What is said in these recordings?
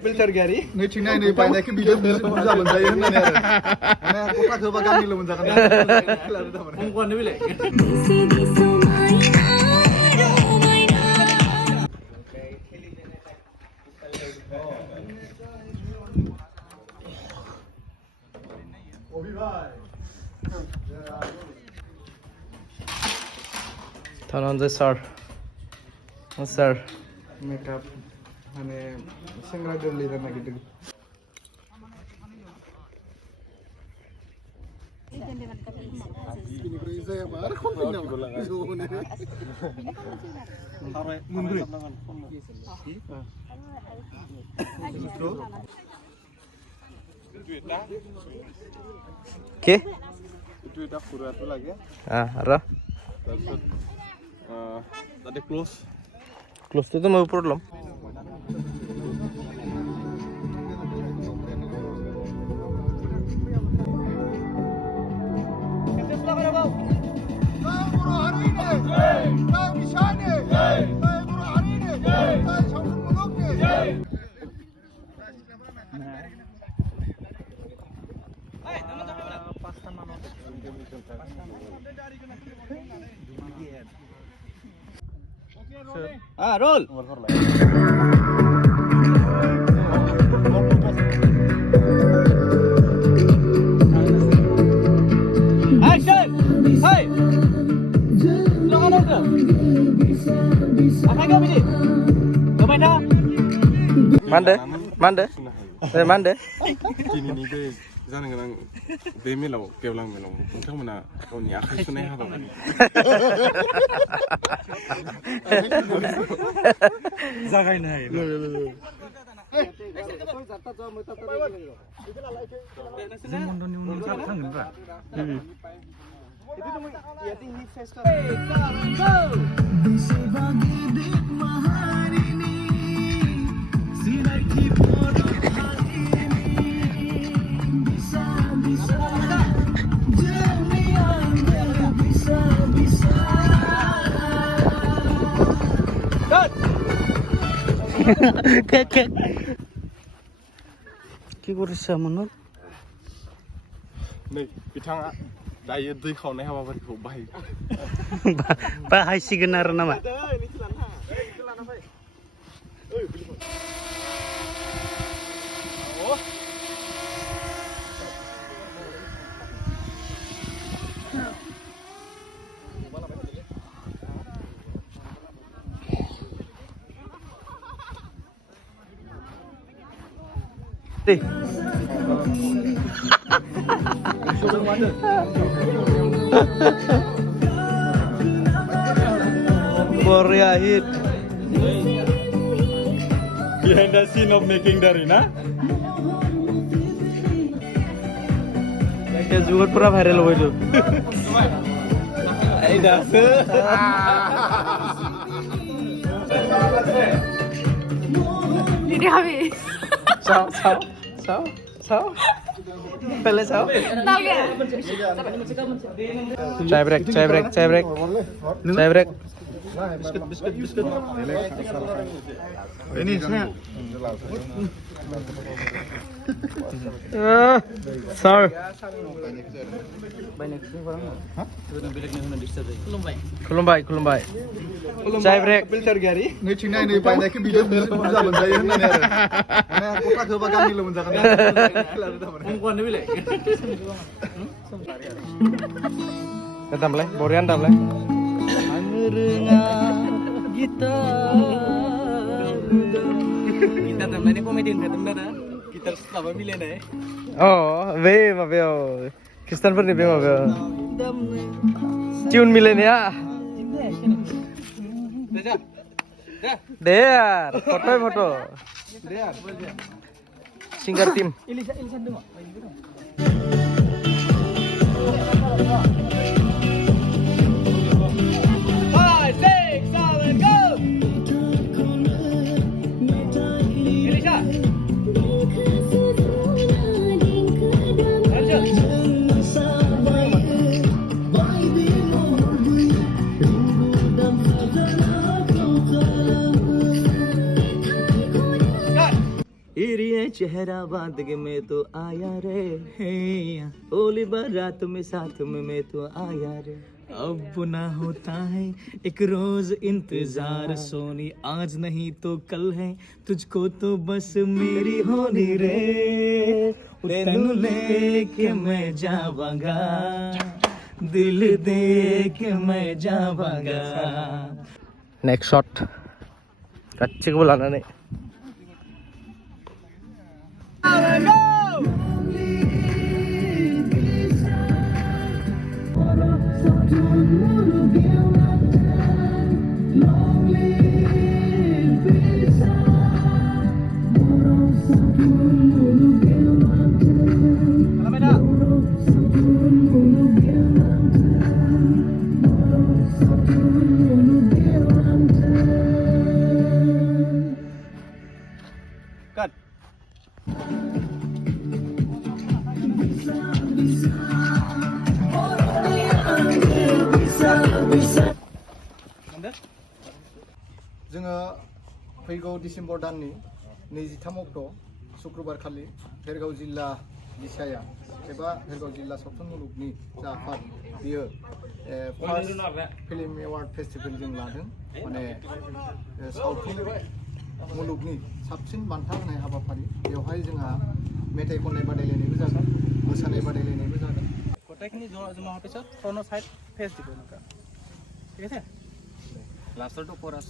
Filter गारि नैथिं नायनो बायनायखौ बिदि बुरजा मोनजायो होननानै आरो माने गथाखौ होबा गामिल' मोनजागोन मुंखौनो बिलाय धनन्जय सार सार मेकआप माने सेंग्रा गोरलै जानो नागिरदों जायाबा आरो खनफिन के itu এটা ফুৰাটো লাগে আৰু তাৰপিছত তাতে ক্লোজ ক্লোজটোতো মই ওপৰত ল'ম roll. Action. Hey. Jangan ada. Apa kau ini? Kau main dah? Mande. दिनैनि बे जानो गोनां बे मेलाव गेवलां मेलाव नोंथांमोना गावनि आखाइ सुनाय हाबाफारि जागायनो हायो जों मन्दनि उनाव थांगोनब्रा কি কৰিছা মনত नै बिथाङा दायो दै खावनाय हाबाफारिखौ बाहायसिगोन आरो नामा Korea hit behind the scene of making dari na ya juga pura viral loh itu Ini habis. Sao? Pele sao? Tahu ya? Chai break. biskuit ini saya Sir. Kulumbai. Chai break. Filter गारि नैथिं नायनो बायनायखौ बिदि बुरजा मोनजायो होननानै आरो माने गथाखौ होबा गामिल' मोनजागोन मुंखौनो बिलाय Tamlay, Borean tamlay. Kita tamlay ni komedi nggak temen dah. Kita sama milih nih. Oh, mabeo. Kristen pernah mabeo. Tune milenia. There, foto. Singer team. Ilisan dulu. 5, 6, 7, go! Elisha! Lanjut! चेहरा बांध के मैं तो आया रे, ओली बारात में साथ में मैं तो आया रे। अब ना होता है एक रोज इंतजार सोनी, आज नहीं तो कल है तुझको तो बस मेरी होनी रे। तेनू लेके मैं जावांगा, दिल दे के मैं जावांगा। नेक्स्ट शॉट कच्चे को लाना नहीं जोङो फैगौ डिसेम्बर दाननि 23 अक्ट' शुक्रबार खालि भेरगाव जिल्ला बिसाया एबा भेरगाव जिल्ला सावथुन मुलुगनि जा आफाद बियो फार्स्ट फिल्म एवार्ड फेस्टिभेल जों लादों। माने सावथुन मुलुगनि साबसिन बान्था होनाय हाबाफारि, बेवहाय जोंहा मेथाइ खननाय बादायलायनायबो जागोन, मोसानाय बादायलायनायबो जागोन। গোটেইখিনি জমা হোৱাৰ পিছত ফ্ৰণ্টৰ ছাইড ফেচ দিব এনেকুৱা, ঠিক আছে? লাষ্টৰটো কোৰাছ,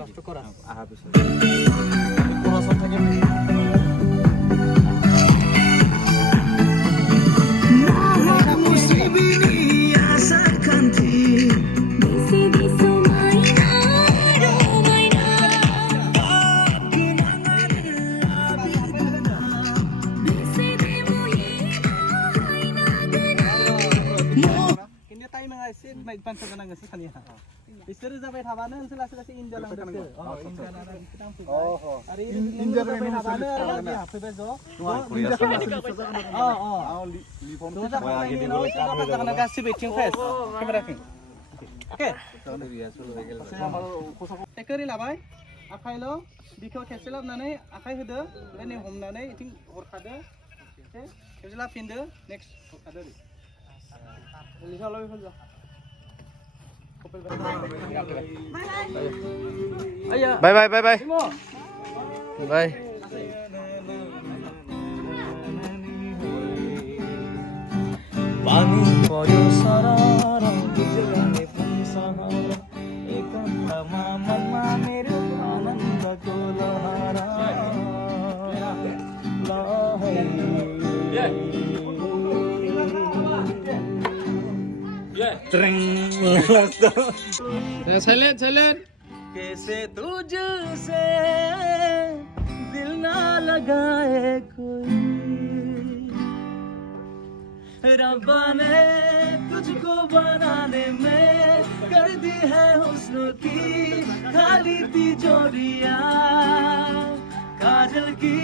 লাষ্টটো কোৰাছ অহাৰ পিছত কোৰাছত থাকিম। बिसोरो जाबाय थाबानो ओनसोल लासै लासै इन्डिया लांदोंसो। इन्डिया जाबाय थाबानो हाबफैबाय ज' गासिबो इथिं फेस केमेराथिं अके टेकरि लाबाय आखाइल' बिखौ खेबसे लाबोनानै आखाइ होदो, ओमफ्राय नै हमनानै इथिं हरखादो, खेबसे लाफिनदो, नेक्स्ट हरखादो ओरै bye bye bye bye bye पानी पऱ्यो सरर बिजुलीले पुम्सहर एकन्तमा मनमा मेरो आनन्दको लहर साइलेंट साइलेंट कैसे तुझसे दिल ना लगाए कोई, रब्बा ने तुझको बनाने में कर दी है हुस्न की खाली तिजोरियां, काजल की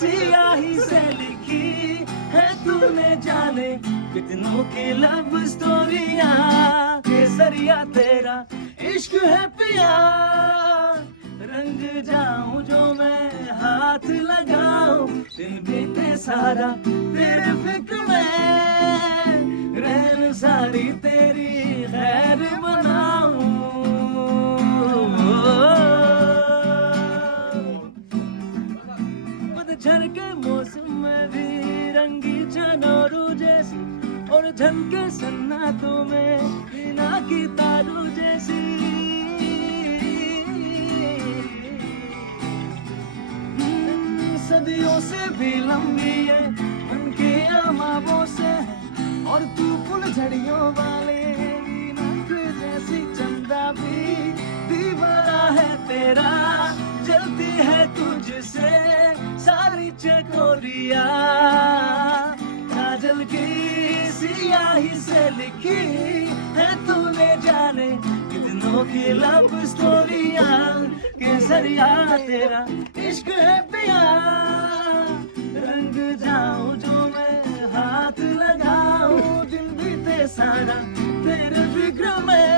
सियाही से लिखी है तूने जाने कितनों की लव स्टोरियां। केसरिया तेरा इश्क है पिया, रंग जाऊं जो मैं हाथ लगाऊं, दिन बीते सारा तेरे फिक्र में, रहन सारी तेरी खैर बनाऊं। पतझड़ के मौसम में भी रंगी चनोरू जैसी, और झनके सन्नाटों में बिना की तारों जैसी, सदियों से भी लंबी है मन की अमावों से, और तू फुलझड़ियों वाले मीनाक जैसी चंदा भी दीवाना है तेरा, जलती है तुझसे सारी चकोरिया, काजल की सियाही से लिखी है तूने जाने कितनों की लव स्टोरियां। केसरिया तेरा इश्क है पिया, रंग जाऊं जो मैं हाथ लगाऊं, दिन बीते सारा तेरे फिक्र में,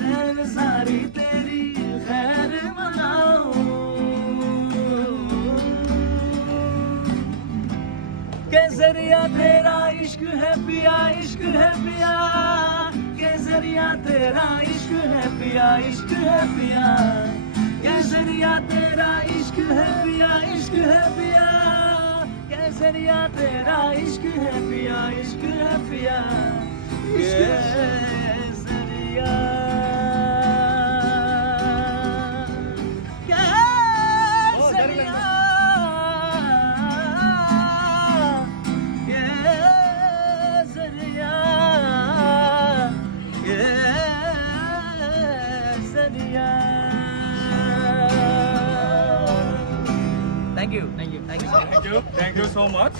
रहन सारी तेरी खैर मनाऊं। जरिया तेरा इश्क है पिया, इश्क है पिया, के जरिया तेरा इश्क है पिया, इश्क है पिया, के जरिया तेरा इश्क है पिया, इश्क है पिया, के जरिया तेरा इश्क है पिया, इश्क है पिया, के जरिया Thank you so much.